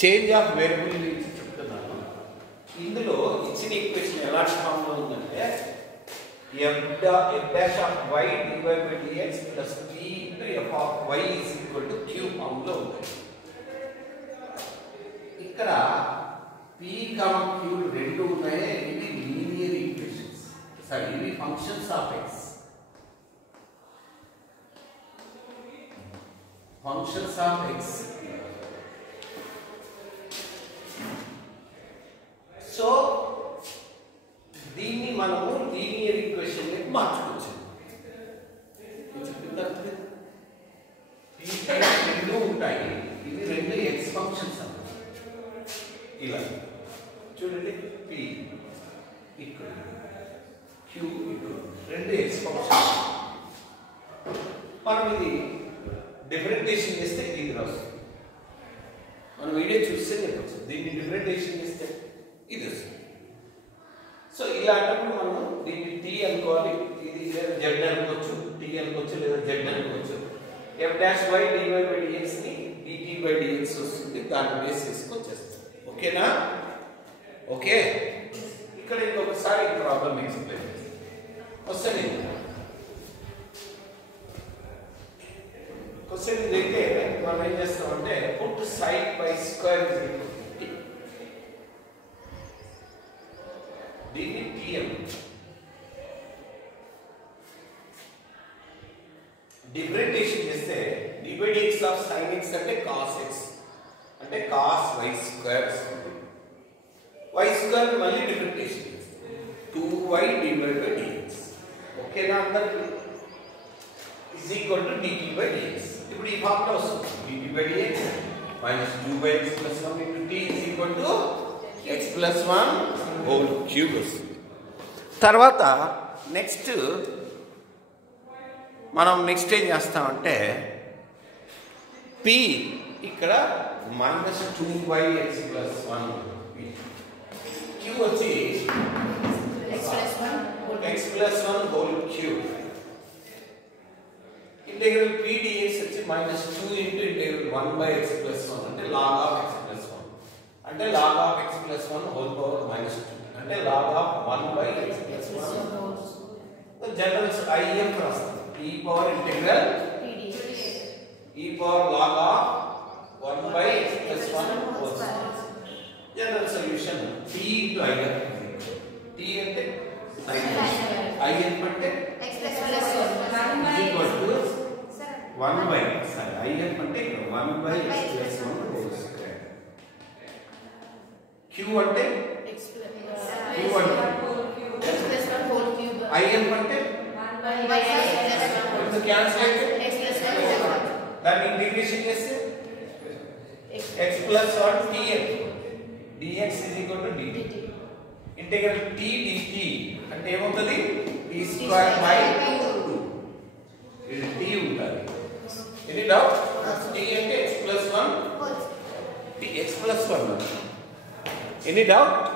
Change of variable గురించి చెప్తున్నాను. ఇందులో ఇచ్చిన ఈక్వేషన్ ఎలాంటి ఫామ్లో ఉందంటే f dash of y divided by dx plus p into f of y is equal to q ఫామ్లో ఉంది. ఇక్కడ p, q రెండు ఉన్నాయి. ఇవి లీనియర్ ఈక్వేషన్స్. సారీ, ఇవి functions of x. Functions of x. So దీన్ని మనము లీనియర్ ఈక్వేషన్ ని మార్చుకోవచ్చు. రెండు ఉంటాయి. ఇవి రెండు ఎక్స్ ఫంక్షన్స్ అన్నమాట. ఇలా చూడండి, p ఇక్కడ q ఇక్కడ రెండు ఎక్స్ ఫంక్షన్స్. మనం ఇది డిఫరెంటియేషన్ చేస్తే ఇది వస్తుంది. మనం వీడియో చూస్తే చెప్పచ్చు. దీన్ని డిఫరెంటియేషన్ చేస్తే ఇది వస్తుంది. సో ఇలాంటప్పుడు మనం దీన్ని టీ అనుకోవాలి. ఇది జెడ్ అనుకోవచ్చు, టీ అనుకోవచ్చు, లేదా జెడ్ అనుకోవచ్చు. f dash y dy by dx ని dt by dx వస్తుంది. దాన్ని బేస్ చేసుకొని చేస్తాం. ఓకేనా? ఓకే. ఇక్కడ ఇంకొకసారి ఈ ప్రాబ్లం ఎక్స్ప్లెయిన్ వస్తుంది. క్వశ్చన్ ఇదైతే మనం ఏం చేస్తామంటే పుట్ సైడ్ బై స్క్వేర్ దీన్ని tm. డిఫరెంటియేషన్ చేస్తే d by dx of sin x అంటే cos x అంటే cos y స్క్వేర్ వస్తుంది. y స్క్వేర్ మళ్ళీ డిఫరెంటియేషన్ చేస్తే 2y divided by dx. ఓకేనా అందరికి? is equal to dt by dx. ఇప్పుడు ఈ ఫార్ములా వస్తుంది. dt by dx minus 2 by x plus 1 into t is equal to x plus 1 whole cube వస్తుంది. తర్వాత నెక్స్ట్ మనం నెక్స్ట్ ఏం చేస్తామంటే p ఇక్కడ minus 2yx plus 1 q వచ్చి x plus 1 whole cube. Integral p dx వచ్చి minus 2 into integral 1 by x plus 1 అంటే log of x plus 1 అంటే log of x plus 1 whole power minus 2 అంటే log of 1 by x plus 1. General im రాస్తాం. e power integral e power log of 1 by x plus 1 whole square. General solution p into im. t అంటే im అంటే x plus 1 equal to 1 by im అంటే 1 by x plus 1 whole square. q అంటే x plus 1 whole cube. im అంటే 1 by x plus 1. So cancel అయితే x plus 1 దాన్ని integration చేస్తే x plus 1 tm dx is equal to dt. Integral t dt అంటే ఏమవుతుంది? t square by 2. ఇది t ఉంటుంది. Any doubt? t అంటే x plus 1 t x plus 1. Any doubt?